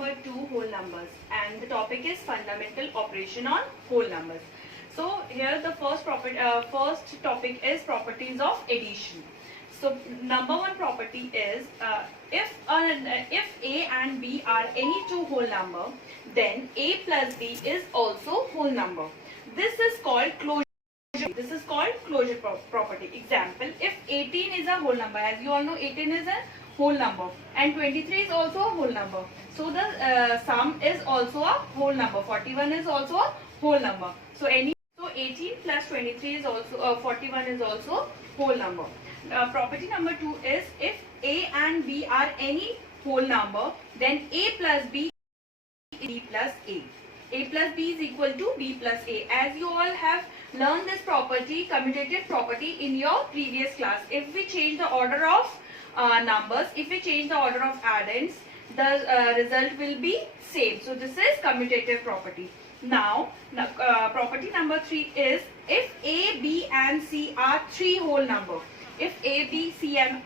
number 2, whole numbers, and the topic is fundamental operation on whole numbers. So here the first topic is properties of addition. So number one property is if A and B are any two whole number, then A plus B is also whole number. This is called closure. This is called closure property. Example, if 18 is a whole number, as you all know, 18 is a whole number, and 23 is also a whole number. So the sum is also a whole number. 41 is also a whole number. So 18 plus 23 is also 41 is also whole number. Property number 2 is if A and B are any whole number, then A plus B is B plus A. A plus B is equal to B plus A. As you all have learned this property, commutative property, in your previous class. If we change the order of numbers, if we change the order of addends, the result will be same. So this is commutative property. Now property number 3 is if A, B and C are three whole numbers. If A, B, C and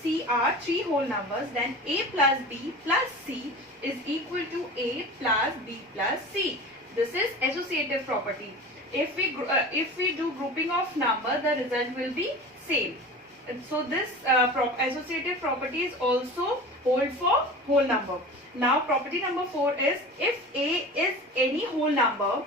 C are three whole numbers, then A plus B plus C is equal to A plus B plus C. This is associative property. If we do grouping of number, the result will be same. So this associative property is also hold for whole number. Now property number 4 is if A is any whole number,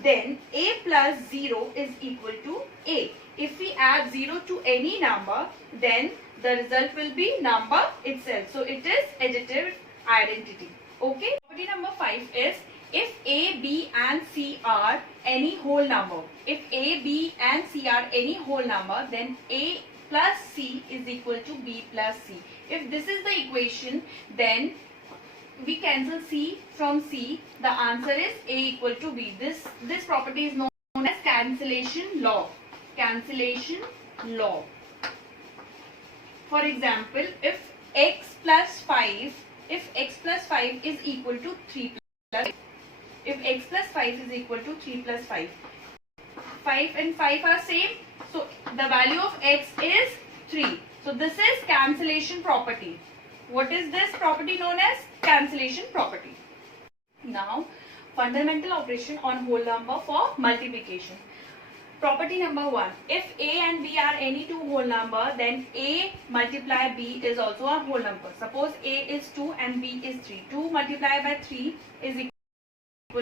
then A plus 0 is equal to A. If we add 0 to any number, then the result will be number itself. So it is additive identity. Okay. Property number 5 is if A, B and C are any whole number. If A, B and C are any whole number, then A plus C is equal to B plus C. If this is the equation, then we cancel C from C. The answer is A equal to B. This property is known as cancellation law. Cancellation law. For example, if x plus 5 is equal to 3 plus 5. If x plus 5 is equal to 3 plus 5. 5 and 5 are same. So the value of x is 3. So this is cancellation property. What is this property known as? Cancellation property. Now fundamental operation on whole number for multiplication. Property number 1. If A and B are any two whole number, then A multiply B is also a whole number. Suppose A is 2 and B is 3. 2 multiplied by 3 is equal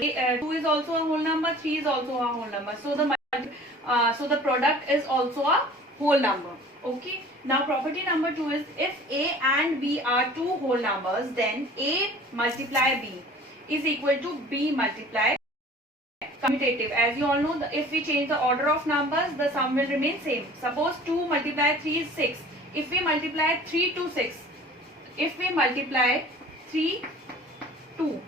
to 2 is also a whole number, 3 is also a whole number. So the product is also a whole number. Okay. Now property number 2 is if A and B are two whole numbers, then A multiply B is equal to B multiply commutative. As you all know, if we change the order of numbers, the sum will remain same. Suppose 2 multiplied 3 is 6. If we multiply 3 to 6, if we multiply 3 2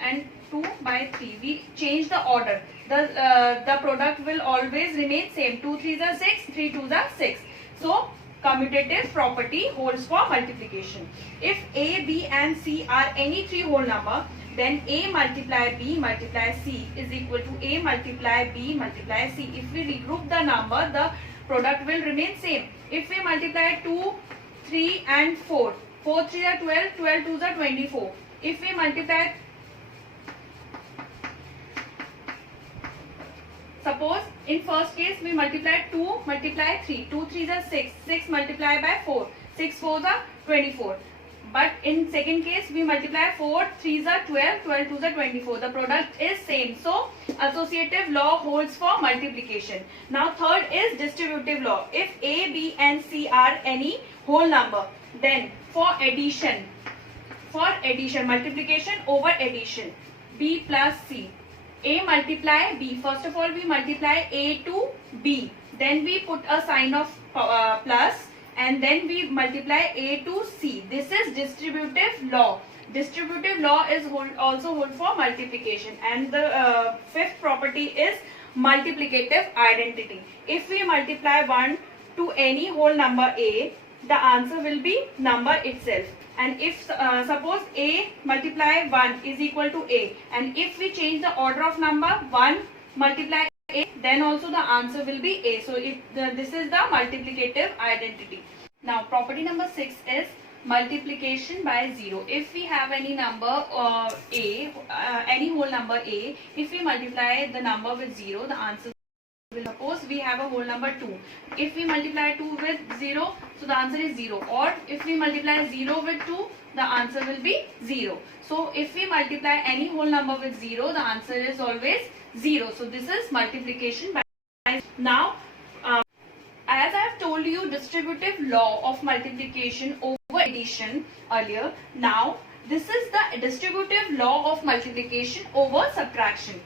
and 2 by 3, we change the order. The product will always remain same. 2 3s are 6, 3 2s are 6. So commutative property holds for multiplication. If A, B and C are any three whole number, then A multiply B multiply C is equal to A multiply B multiply C. If we regroup the number, the product will remain same. If we multiply 2, 3 and 4, 4 3 are 12, 12 2s are 24. If we multiply, suppose in first case we multiply 2 multiply 3, 2 3s are 6, 6 multiplied by 4, 6 4s are 24. But in second case we multiply 4 3s are 12, 12 2s are 24. The product is same. So associative law holds for multiplication. Now third is distributive law. If A, B and C are any whole number, then for addition, multiplication over addition, B plus C, A multiply B. First of all we multiply A to B, then we put a sign of plus, and then we multiply A to C. This is distributive law. Distributive law is also hold for multiplication. And the fifth property is multiplicative identity. If we multiply 1 to any whole number A, the answer will be number itself. And if suppose A multiply 1 is equal to A, and if we change the order of number, 1 multiply A, then also the answer will be A. So this is the multiplicative identity. Now property number 6 is multiplication by 0. If we have any number a, any whole number a, if we multiply the number with 0, the answer will, suppose we have a whole number 2. If we multiply 2 with 0, so the answer is 0. Or if we multiply 0 with 2, the answer will be 0. So if we multiply any whole number with 0, the answer is always 0. So this is multiplication by. Now, as I have told you distributive law of multiplication over addition earlier, now this is the distributive law of multiplication over subtraction.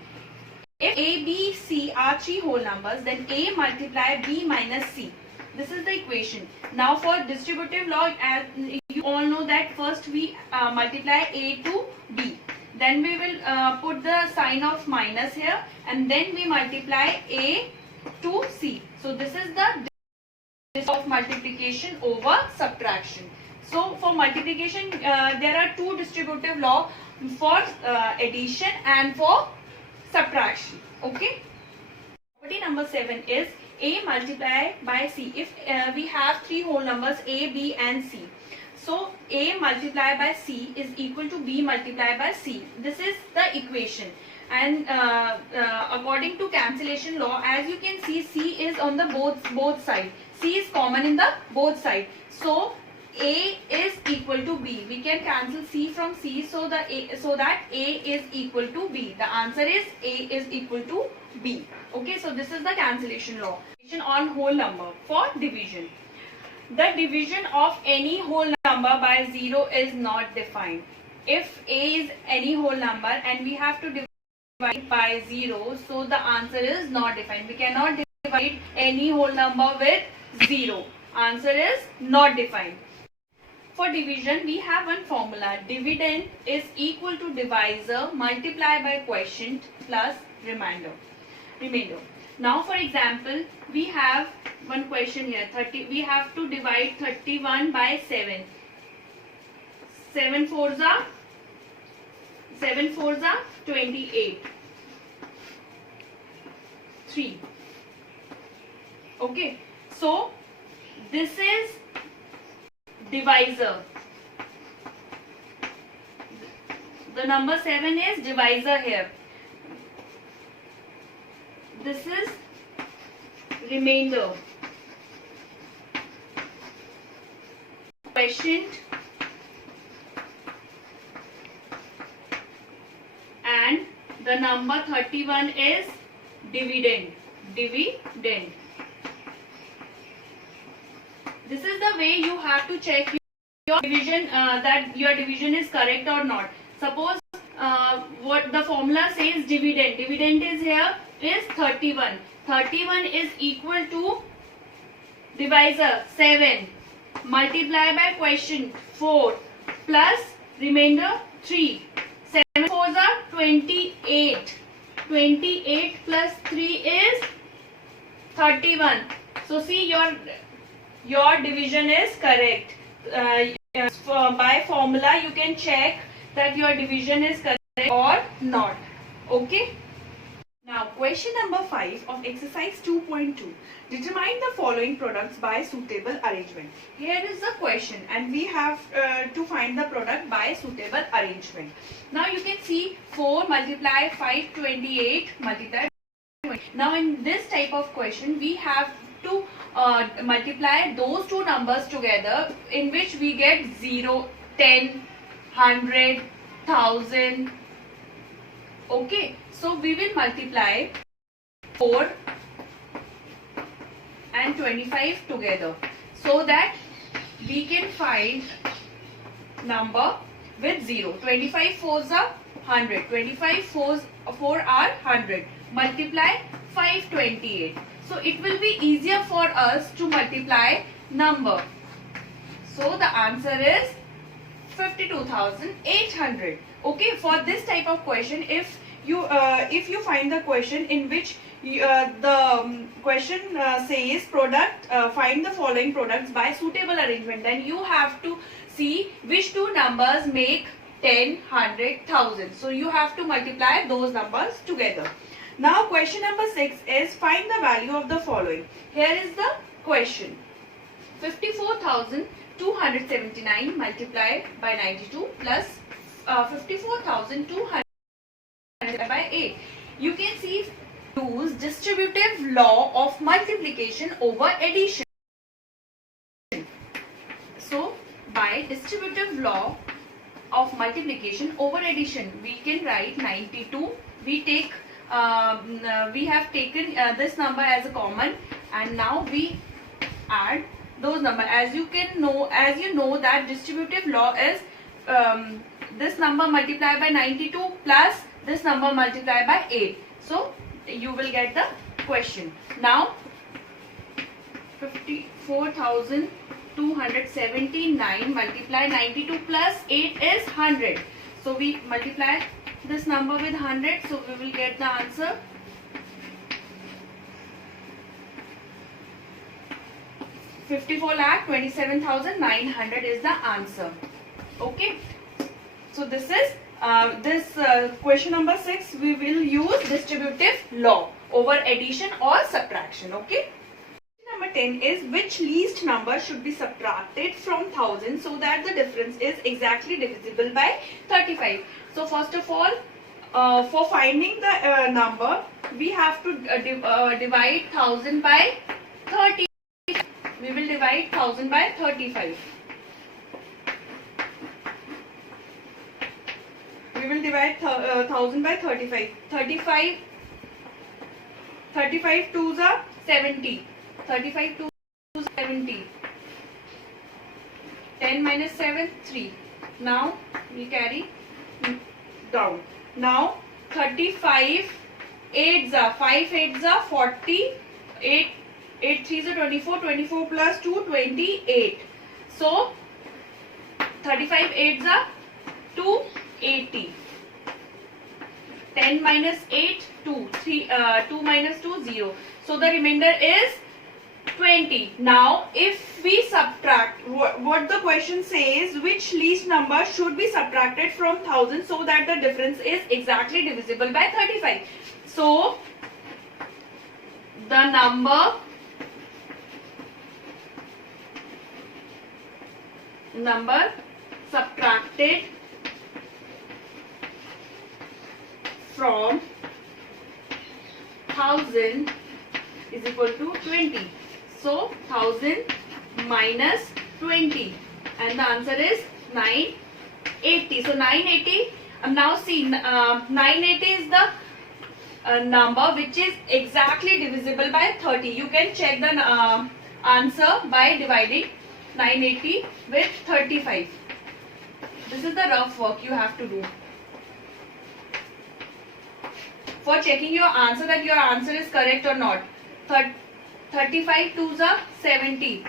If a, b, c are three whole numbers, then a multiply b minus c. This is the equation. Now for distributive law, as you all know that first we multiply a to b. Then we will put the sign of minus here, and then we multiply a to c. So this is the of multiplication over subtraction. So for multiplication, there are two distributive law for addition and for subtraction. Okay. Property number 7 is a multiplied by c. If we have three whole numbers a, b and c, so a multiplied by c is equal to b multiplied by c. This is the equation. And according to cancellation law, as you can see, c is on the both sides. C is common in the both sides. So a is equal to b. We can cancel c from c, so that a is equal to b. The answer is a is equal to b. Okay, so this is the cancellation law. On whole number for division. The division of any whole number by 0 is not defined. If a is any whole number and we have to divide by 0, so the answer is not defined. We cannot divide any whole number with 0. Answer is not defined. For division, we have one formula. Dividend is equal to divisor multiplied by quotient plus remainder. Now for example, we have one question here. 30. We have to divide 31 by 7. 7 fours are 28. 3. Okay. So this is divisor. The number 7 is divisor here. This is remainder. Quotient and the number 31 is dividend. This is the way you have to check your division, that your division is correct or not. Suppose what the formula says, dividend. Dividend is here is 31. 31 is equal to divisor 7 multiplied by quotient 4 plus remainder 3. 7 4s are 28. 28 plus 3 is 31. So see, your division is correct. By formula you can check that your division is correct or not. Okay. Now question number 5 of exercise 2.2. Determine the following products by suitable arrangement. Here is the question and we have to find the product by suitable arrangement. Now you can see 4 multiply 5, 28 multiply 20. Now in this type of question we have to multiply those two numbers together, in which we get 0, 10, 100, 1000. Okay, so we will multiply 4 and 25 together, so that we can find number with 0. 25 4s are 100. 25 4 are 100. Multiply 528. So it will be easier for us to multiply number. So the answer is 52,800. Okay, for this type of question, if you find the question in which the question says product, find the following products by suitable arrangement, then you have to see which two numbers make 10, 100, 1000. So you have to multiply those numbers together. Now question number 6 is find the value of the following. Here is the question. 54,000 279 multiplied by 92 plus 54,200 by 8. You can see use distributive law of multiplication over addition. So by distributive law of multiplication over addition, we can write 92. We have taken this number as a common, and now we add those number. As you know that distributive law is this number multiplied by 92 plus this number multiplied by 8. So you will get the question. Now 54,279 multiply 92 plus 8 is 100. So we multiply this number with 100. So we will get the answer 54,27,900 is the answer. Okay. So this is question number 6. We will use distributive law over addition or subtraction. Okay. Number 10 is which least number should be subtracted from 1000 so that the difference is exactly divisible by 35. So first of all, for finding the number, we have to divide 1000 by 30. We will divide 1000 by 35. We will divide 1000 by 35. 35 twos are 70. 35 twos are 70. 10 minus 7, 3. Now we carry down. Now 35 8s are 5 8s are 40. 8 3s are 24. 24 plus 2 28. So 35 8s are 280. 10 minus 8 2. 2 minus 2 0. So the remainder is 20. Now if we subtract, what the question says, which least number should be subtracted from 1000 so that the difference is exactly divisible by 35. So the number subtracted from 1000 is equal to 20. So 1000 minus 20, and the answer is 980. So 980. Now see, 980 is the number which is exactly divisible by 30. You can check the answer by dividing 980 with 35. This is the rough work you have to do for checking your answer, that your answer is correct or not. 35 twos are 70.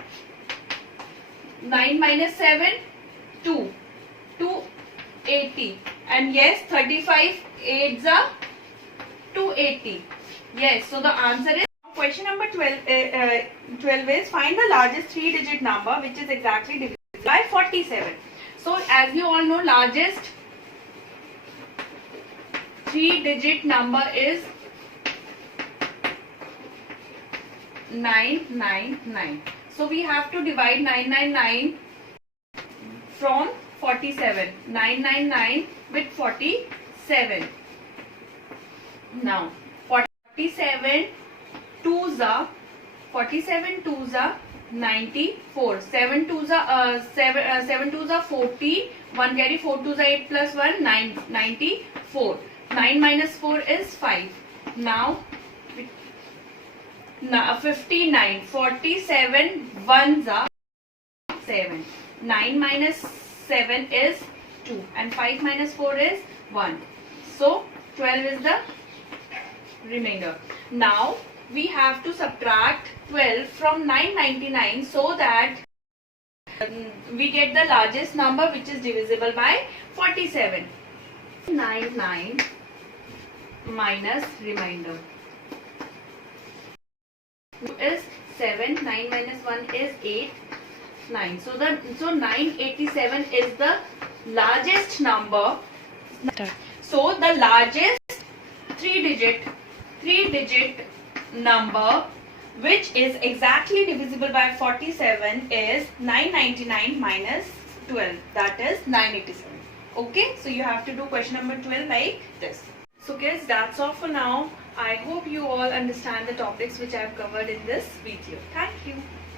9 minus 7, 2. 280. And yes, 35 8s are 280. Yes, so the answer is question number 12 is find the largest 3-digit number which is exactly divisible by 47. So as you all know, largest 3-digit number is 999. So we have to divide 999 from 47. 999 with 47. Now 47 twos are 94. 7 twos are 40. 1 carry 4 twos are 8 plus 1 9. 94. 9 minus 4 is 5. Now 59. 47 ones are 7. 9 minus 7 is 2 and 5 minus 4 is 1. So 12 is the remainder. Now we have to subtract 12 from 999 so that we get the largest number which is divisible by 47. 99 minus remainder is 7. 9 minus 1 is 8. 9. So 987 is the largest number. So the largest 3-digit number which is exactly divisible by 47 is 999 minus 12, that is 987. Okay, so you have to do question number 12 like this. So kids, that's all for now. I hope you all understand the topics which I have covered in this video. Thank you.